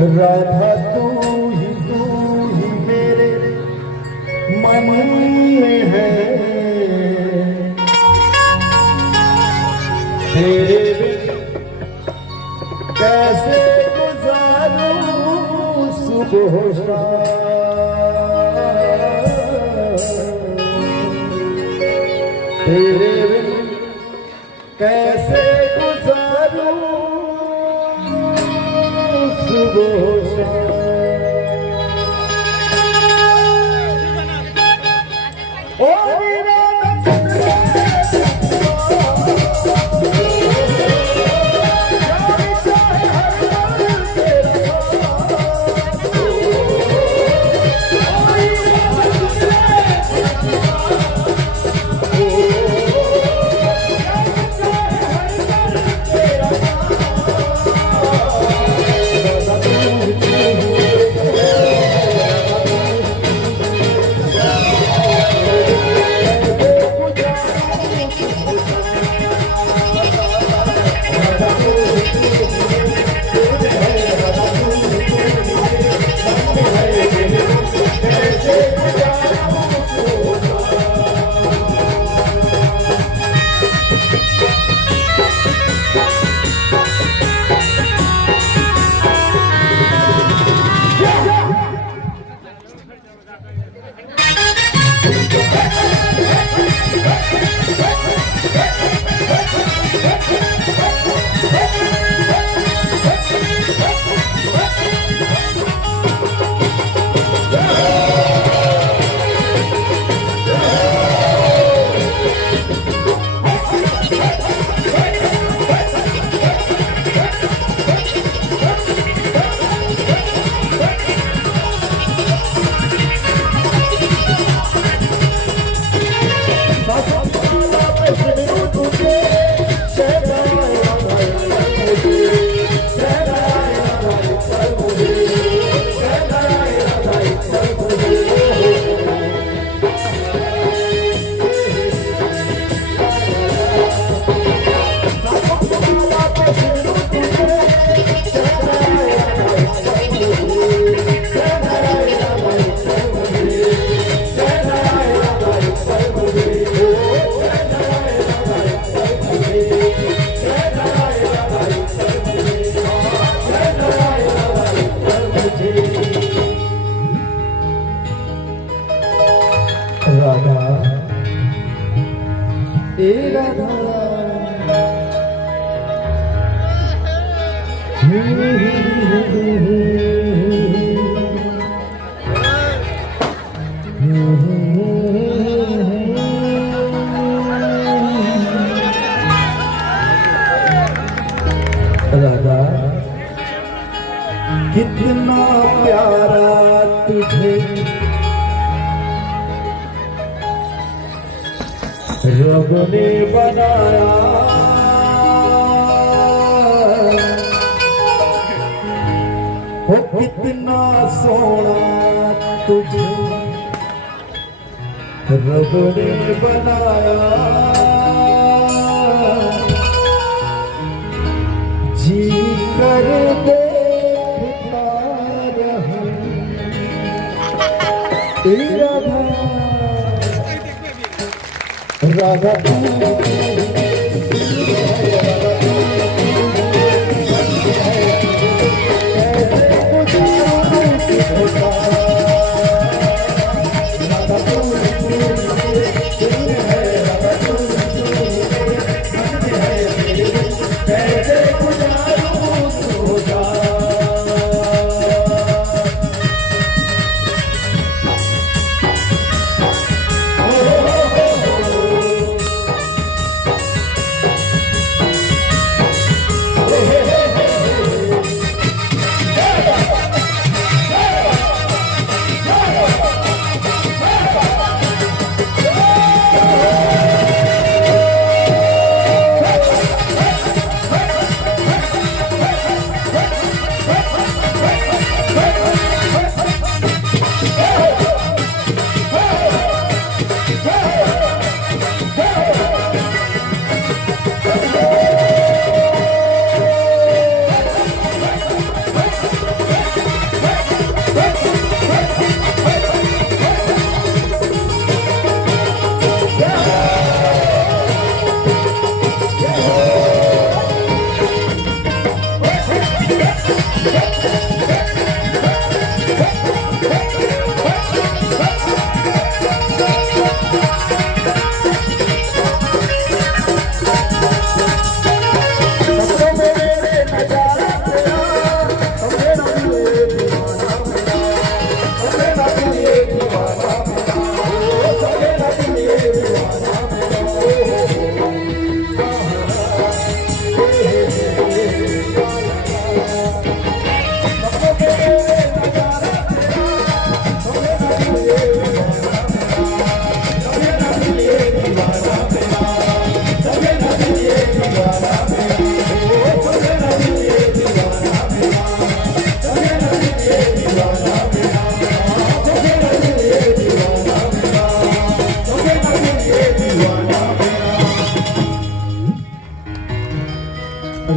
राधा तू ही मेरे मन में है, तेरे बिन कैसे गुजारूं सुबह शाम, तेरे बिन कैसे गुजारूं सुबह शाम। राधा ए राधा राधा कितना प्यारा तुझे रब ने बनाया, हो कितना सोना तुझे रब ने बनाया, जी कर देखता रहूं राधा तू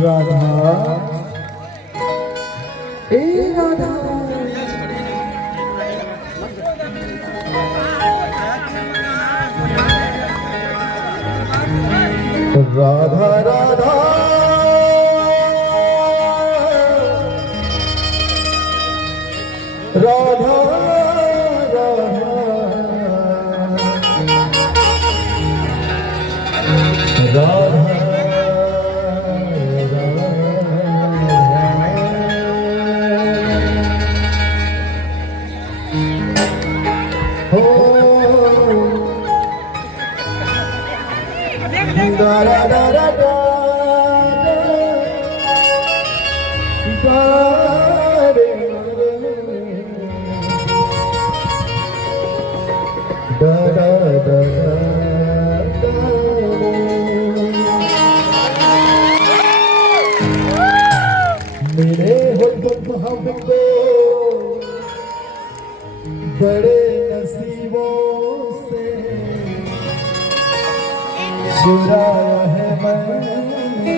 राधा ए Radha Radha Radha Radha Radha da da da da da मेरे हो तुम हमको बड़े नसीबों से चुराया है मैंने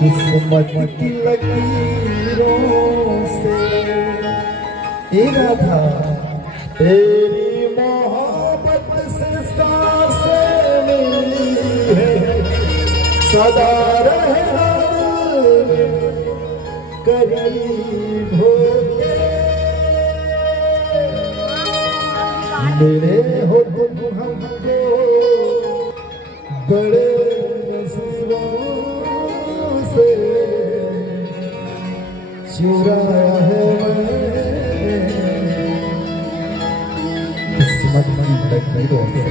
किस्मत की लकीरों से। ए राधा तेरी मोहब्बत से सांसें मिली है, सदा रहना करीब होके। मेरे हो तुम हमको बड़े नसीबों से चुराया है मैंने किस्मत की लकीरों से।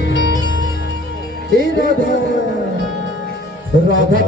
ए राधा राधा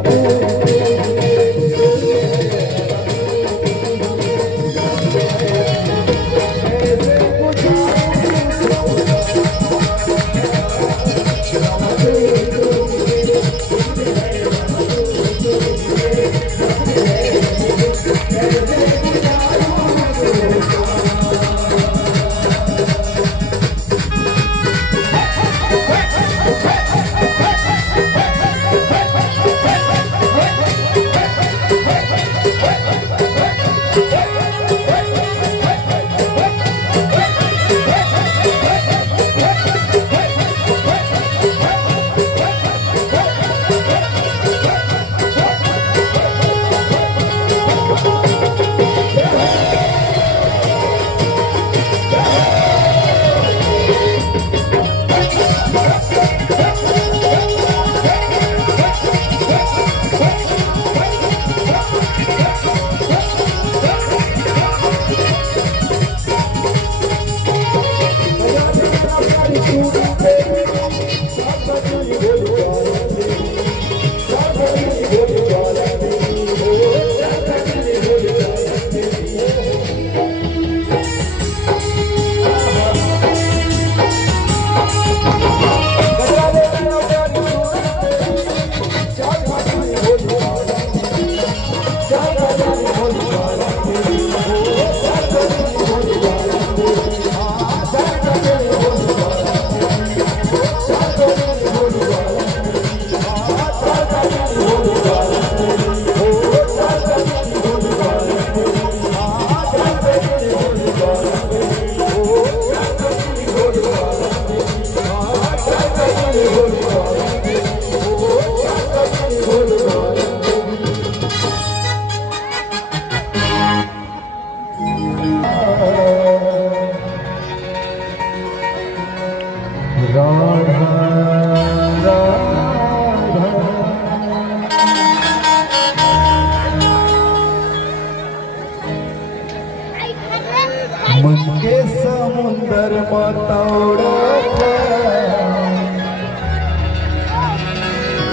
मन के समुंदर मतौड़ा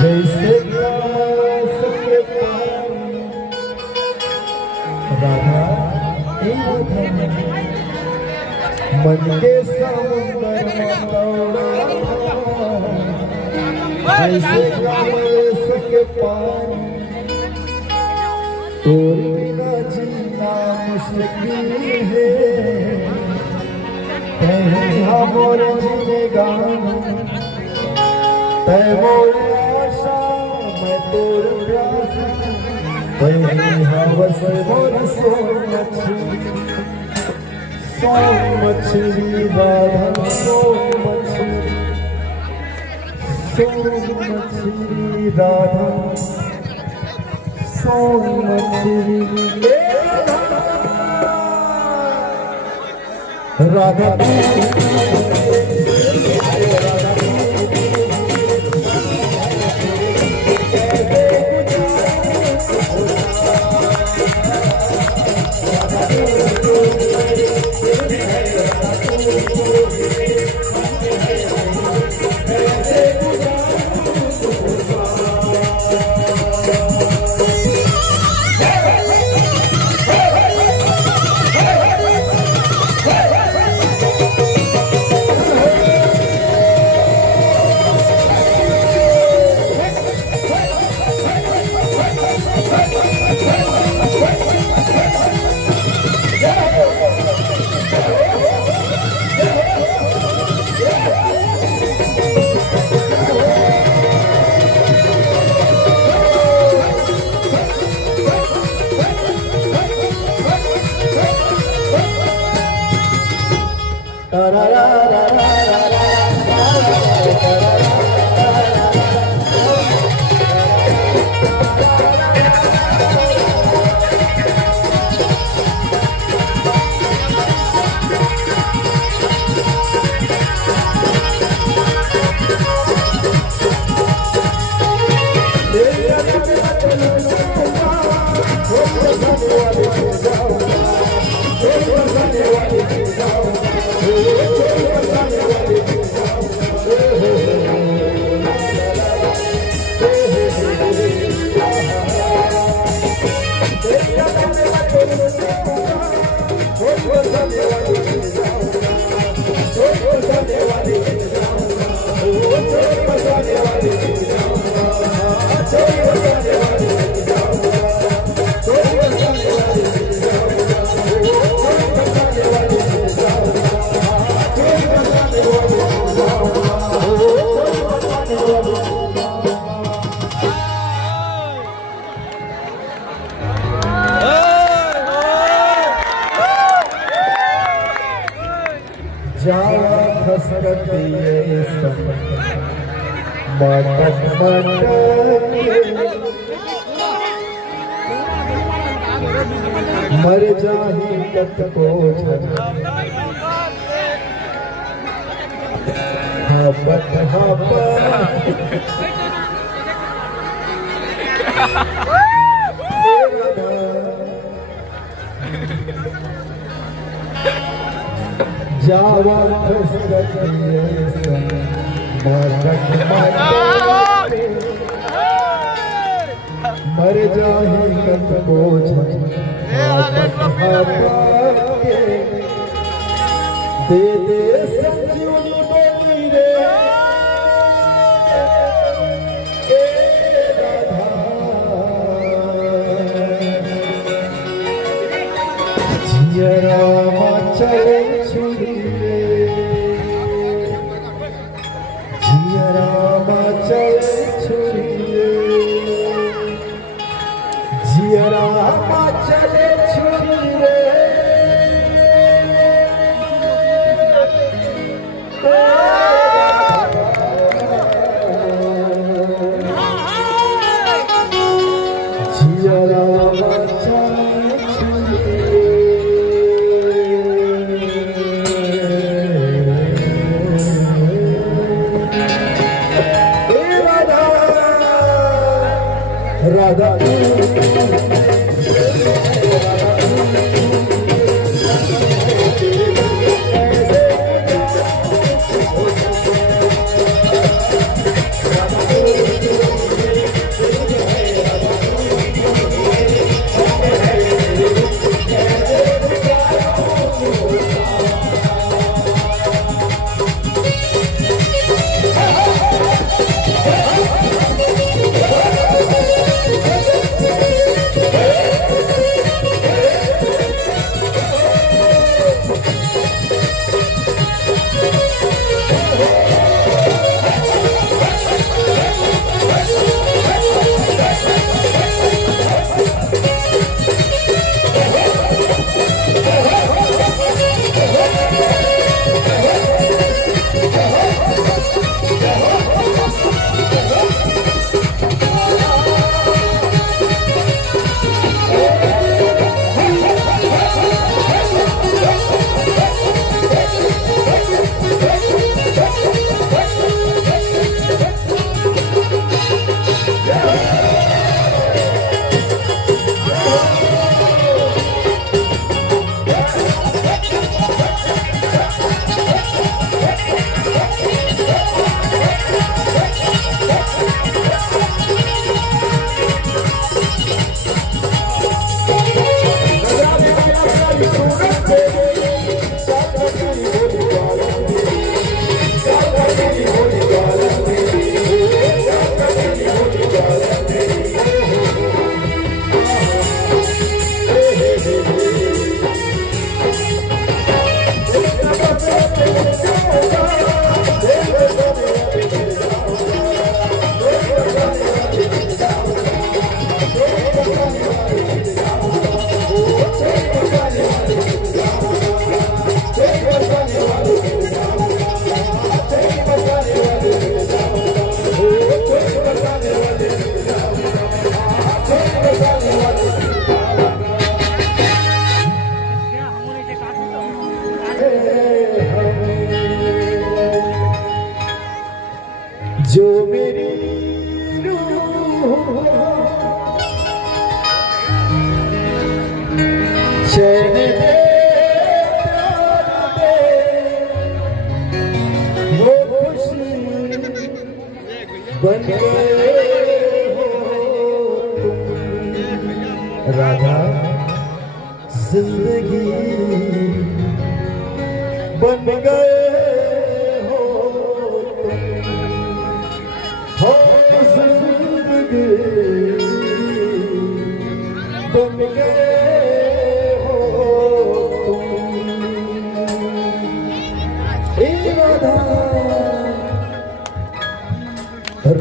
जैसे राधा मन के समुंदर मतौड़ा जैसे के पानी तोर बिना जीना मुश्किल है। तैं मोर जीने गाना तै मोर आशा मैं तोर प्यास बहनी हवस मोर सो मछली राधा सो मछली राधा सो मछली राधा मर जाही तक को हापत जावा मर जाही तक को दे दे संजीवनी बोली रे राधा जियरा चले छुरी रे जियरा चले छुरी रे जियरा चले छुरी रे राधा राधा जिंदगी बन गए हो जिंदगी बन गए हो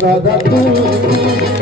राधा तू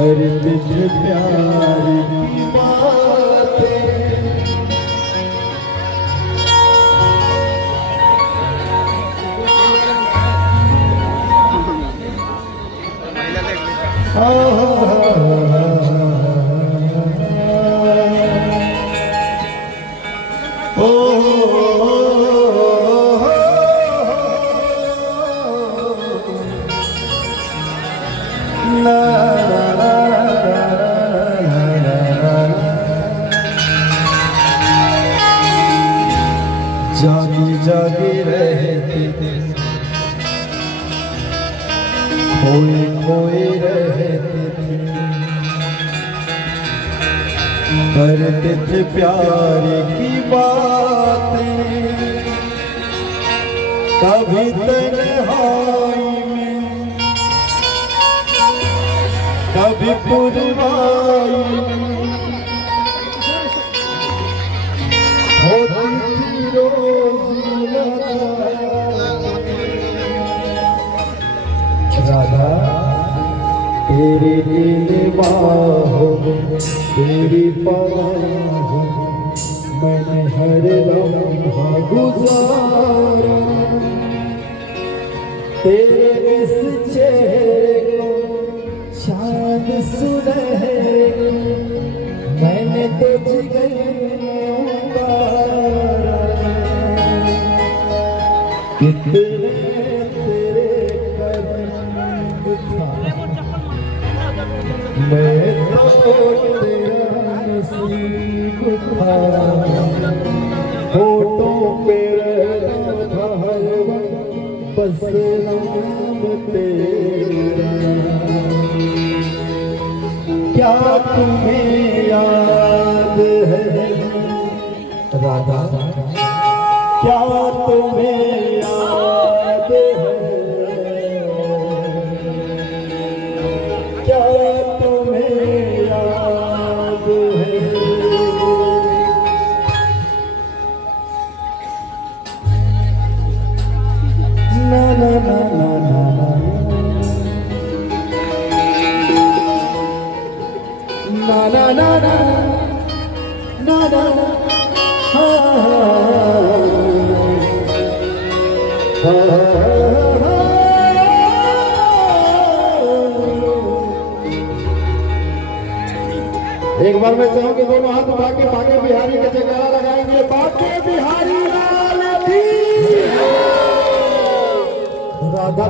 पर तुझे प्यार की बातें जागी जागी रहते थे खोए खोए रहते थे करते थे प्यार की बातें कभी तन्हाई में कभी पुरवाई होती थी रोज राधा तेरे बाहों में तेरी पनाहों मैंने हर लम्हा गुजारा तेरे इस चेहरे को चांद सुनहरे मैंने तो जिगर कितने तेरे कदम था मैं तो तेरा नसीब था होठों पे रहता हर वक्त बस नाम तेरा क्या तुम्हें याद है राधा क्या तुम्हें याद है क्या तुम्हें याद है ना ना ना ना ना ना ना ना ना ना ना एक बार मैं चाहूंगी दोनों हाथ उठा के बाके बिहारी का जयकारा लगाएंगे बाके बिहारी लाल की राधा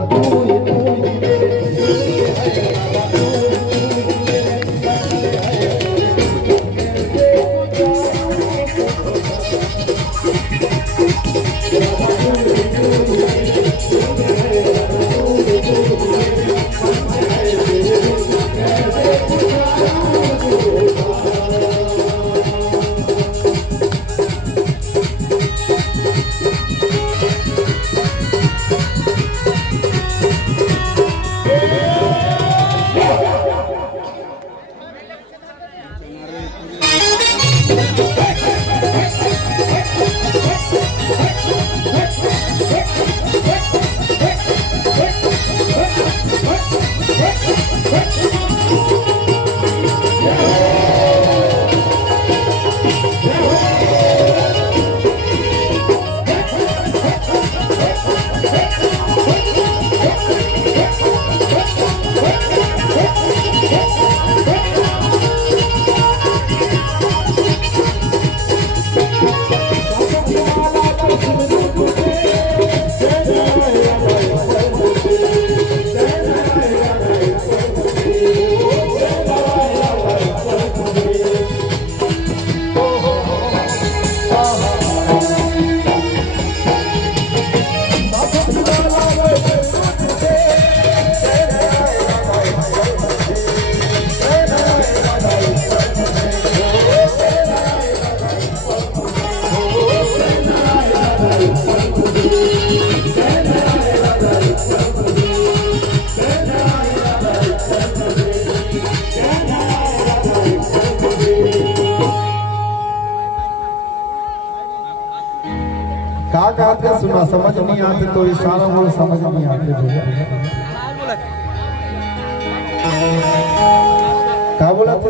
का कहते सुना समझ नहीं आते तो इशारा बोल समझ नहीं आते भैया क्या बोला था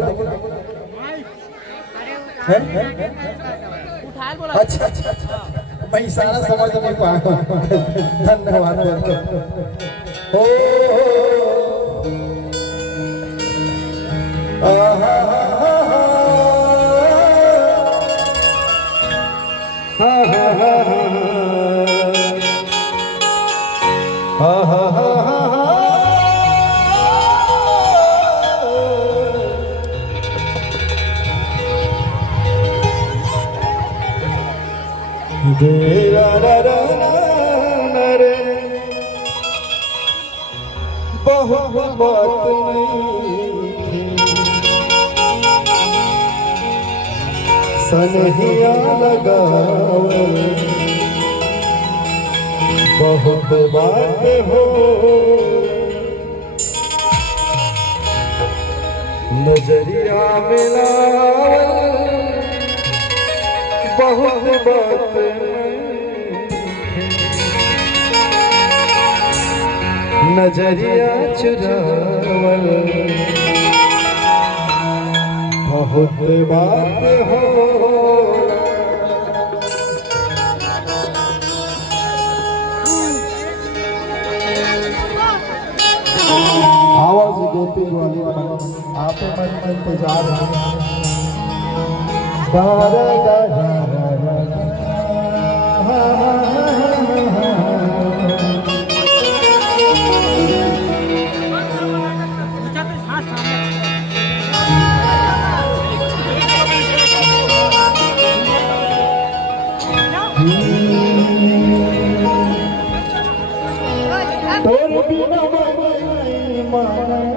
अच्छा अच्छा मैं इशारा समझ नहीं पाया धन्यवाद हो बहुत बात सनहिया लगाव बहुत बात हो नजरिया मिलावल बहुत बात नजरिया चुरावल बहुत बात हो आवाज देते वाली आप मन में इंतजार है तोर बिना मन नहीं माना